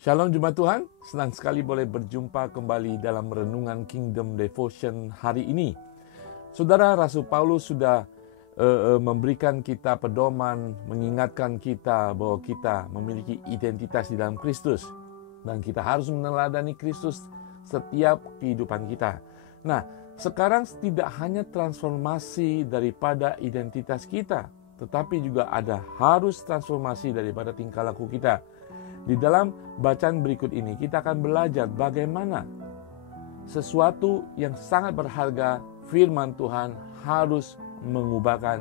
Shalom Jemaat Tuhan, senang sekali boleh berjumpa kembali dalam renungan Kingdom Devotion hari ini. Saudara, Rasul Paulus sudah memberikan kita pedoman, mengingatkan kita bahwa kita memiliki identitas di dalam Kristus. Dan kita harus meneladani Kristus setiap kehidupan kita. Nah, sekarang tidak hanya transformasi daripada identitas kita, tetapi juga harus transformasi daripada tingkah laku kita. Di dalam bacaan berikut ini kita akan belajar bagaimana sesuatu yang sangat berharga, firman Tuhan harus mengubahkan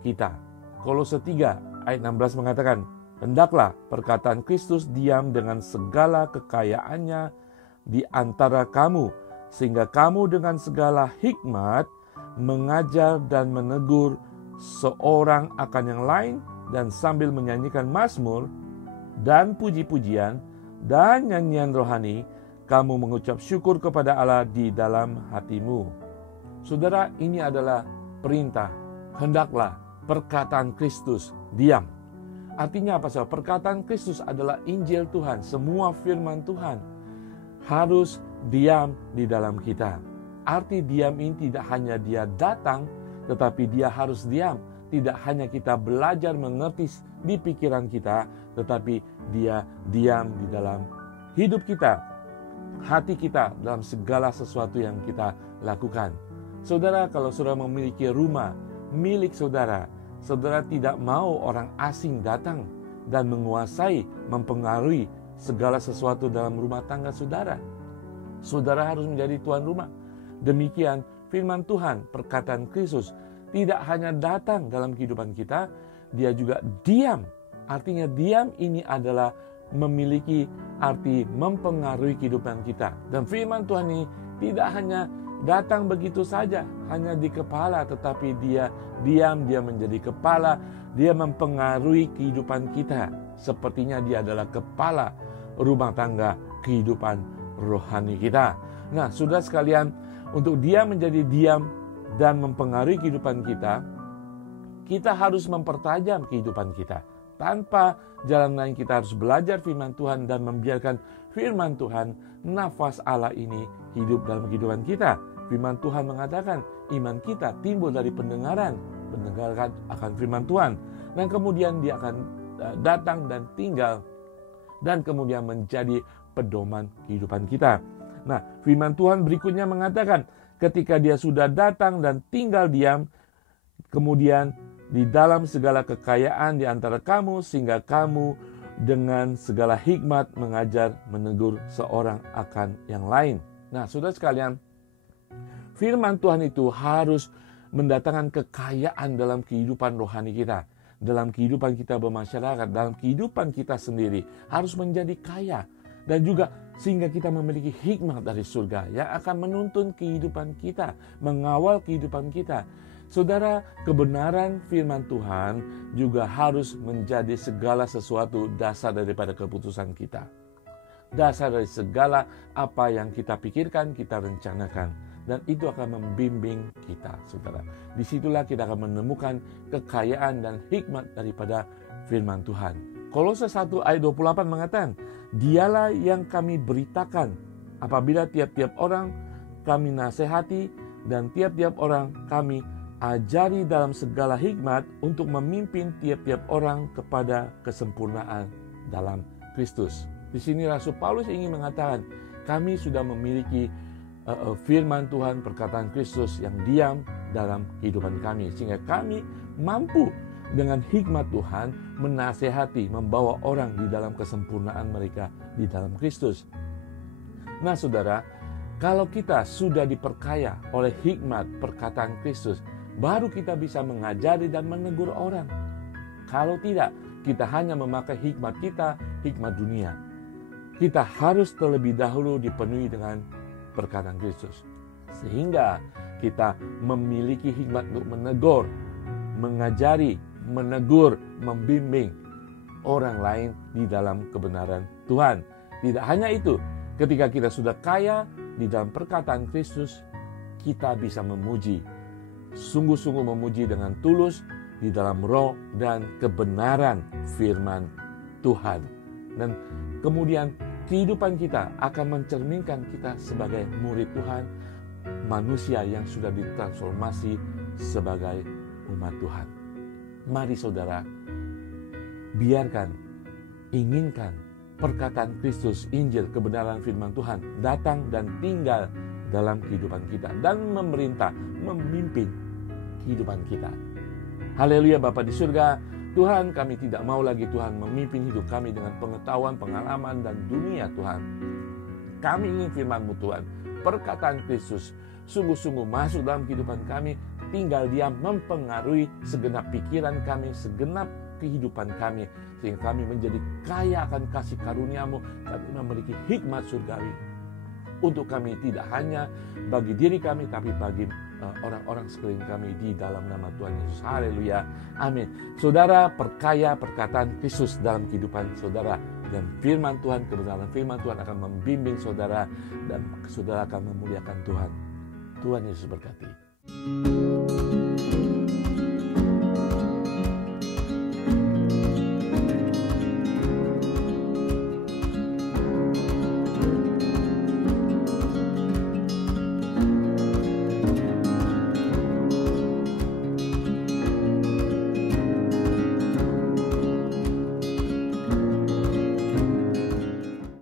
kita. Kolose 3 ayat 16 mengatakan, "Hendaklah perkataan Kristus diam dengan segala kekayaannya di antara kamu, sehingga kamu dengan segala hikmat mengajar dan menegur seorang akan yang lain, dan sambil menyanyikan mazmur dan puji-pujian dan nyanyian rohani, kamu mengucap syukur kepada Allah di dalam hatimu." Saudara, ini adalah perintah. Hendaklah perkataan Kristus diam. Artinya apa saudara? Perkataan Kristus adalah Injil Tuhan. Semua firman Tuhan harus diam di dalam kita. Arti diam ini tidak hanya dia datang, tetapi dia harus diam. Tidak hanya kita belajar mengerti di pikiran kita, tetapi dia diam di dalam hidup kita, hati kita, dalam segala sesuatu yang kita lakukan. Saudara, kalau saudara memiliki rumah milik saudara, saudara tidak mau orang asing datang dan menguasai, mempengaruhi segala sesuatu dalam rumah tangga saudara. Saudara harus menjadi tuan rumah. Demikian firman Tuhan, perkataan Kristus tidak hanya datang dalam kehidupan kita, dia juga diam. Artinya diam ini adalah memiliki arti mempengaruhi kehidupan kita. Dan firman Tuhan ini tidak hanya datang begitu saja, hanya di kepala, tetapi dia diam, dia menjadi kepala, dia mempengaruhi kehidupan kita. Sepertinya dia adalah kepala rumah tangga kehidupan rohani kita. Nah, saudara sekalian, untuk dia menjadi diam dan mempengaruhi kehidupan kita, kita harus mempertajam kehidupan kita. Tanpa jalan lain, kita harus belajar firman Tuhan dan membiarkan firman Tuhan, nafas Allah ini hidup dalam kehidupan kita. Firman Tuhan mengatakan iman kita timbul dari pendengaran akan firman Tuhan. Dan kemudian dia akan datang dan tinggal dan kemudian menjadi pedoman kehidupan kita. Nah, firman Tuhan berikutnya mengatakan ketika dia sudah datang dan tinggal diam, kemudian di dalam segala kekayaan di antara kamu, sehingga kamu dengan segala hikmat mengajar, menegur seorang akan yang lain. Nah, saudara sekalian, firman Tuhan itu harus mendatangkan kekayaan dalam kehidupan rohani kita, dalam kehidupan kita bermasyarakat, dalam kehidupan kita sendiri, harus menjadi kaya. Dan juga sehingga kita memiliki hikmat dari surga yang akan menuntun kehidupan kita, mengawal kehidupan kita. Saudara, kebenaran firman Tuhan juga harus menjadi segala sesuatu dasar daripada keputusan kita. Dasar dari segala apa yang kita pikirkan, kita rencanakan. Dan itu akan membimbing kita, saudara. Disitulah kita akan menemukan kekayaan dan hikmat daripada firman Tuhan. Kolose 1 ayat 28 mengatakan, "Dialah yang kami beritakan apabila tiap-tiap orang kami nasihati dan tiap-tiap orang kami ajari dalam segala hikmat untuk memimpin tiap-tiap orang kepada kesempurnaan dalam Kristus." Di sini Rasul Paulus ingin mengatakan, kami sudah memiliki firman Tuhan, perkataan Kristus yang diam dalam kehidupan kami, sehingga kami mampu dengan hikmat Tuhan menasehati, membawa orang di dalam kesempurnaan mereka di dalam Kristus. Nah, saudara, kalau kita sudah diperkaya oleh hikmat perkataan Kristus, baru kita bisa mengajari dan menegur orang. Kalau tidak, kita hanya memakai hikmat kita, hikmat dunia. Kita harus terlebih dahulu dipenuhi dengan perkataan Kristus, sehingga kita memiliki hikmat untuk menegur, mengajari, menegur, membimbing orang lain di dalam kebenaran Tuhan. Tidak hanya itu, ketika kita sudah kaya di dalam perkataan Kristus, kita bisa memuji, sungguh-sungguh memuji dengan tulus di dalam roh dan kebenaran firman Tuhan. Dan kemudian kehidupan kita akan mencerminkan kita sebagai murid Tuhan, manusia yang sudah ditransformasi sebagai umat Tuhan. Mari saudara, biarkan, inginkan perkataan Kristus, Injil, kebenaran firman Tuhan datang dan tinggal dalam kehidupan kita dan memerintah, memimpin kehidupan kita. Haleluya. Bapa di surga, Tuhan, kami tidak mau lagi Tuhan memimpin hidup kami dengan pengetahuan, pengalaman, dan dunia Tuhan. Kami ingin firman-Mu Tuhan, perkataan Kristus sungguh-sungguh masuk dalam kehidupan kami, tinggal diam, mempengaruhi segenap pikiran kami, segenap kehidupan kami, sehingga kami menjadi kaya akan kasih karunia-Mu. Kami memiliki hikmat surgawi untuk kami, tidak hanya bagi diri kami, tapi bagi orang-orang sekeliling kami, di dalam nama Tuhan Yesus. Haleluya, amin. Saudara, perkaya perkataan Kristus dalam kehidupan saudara, dan firman Tuhan, kebenaran firman Tuhan akan membimbing saudara, dan saudara akan memuliakan Tuhan. Tuhan Yesus berkati.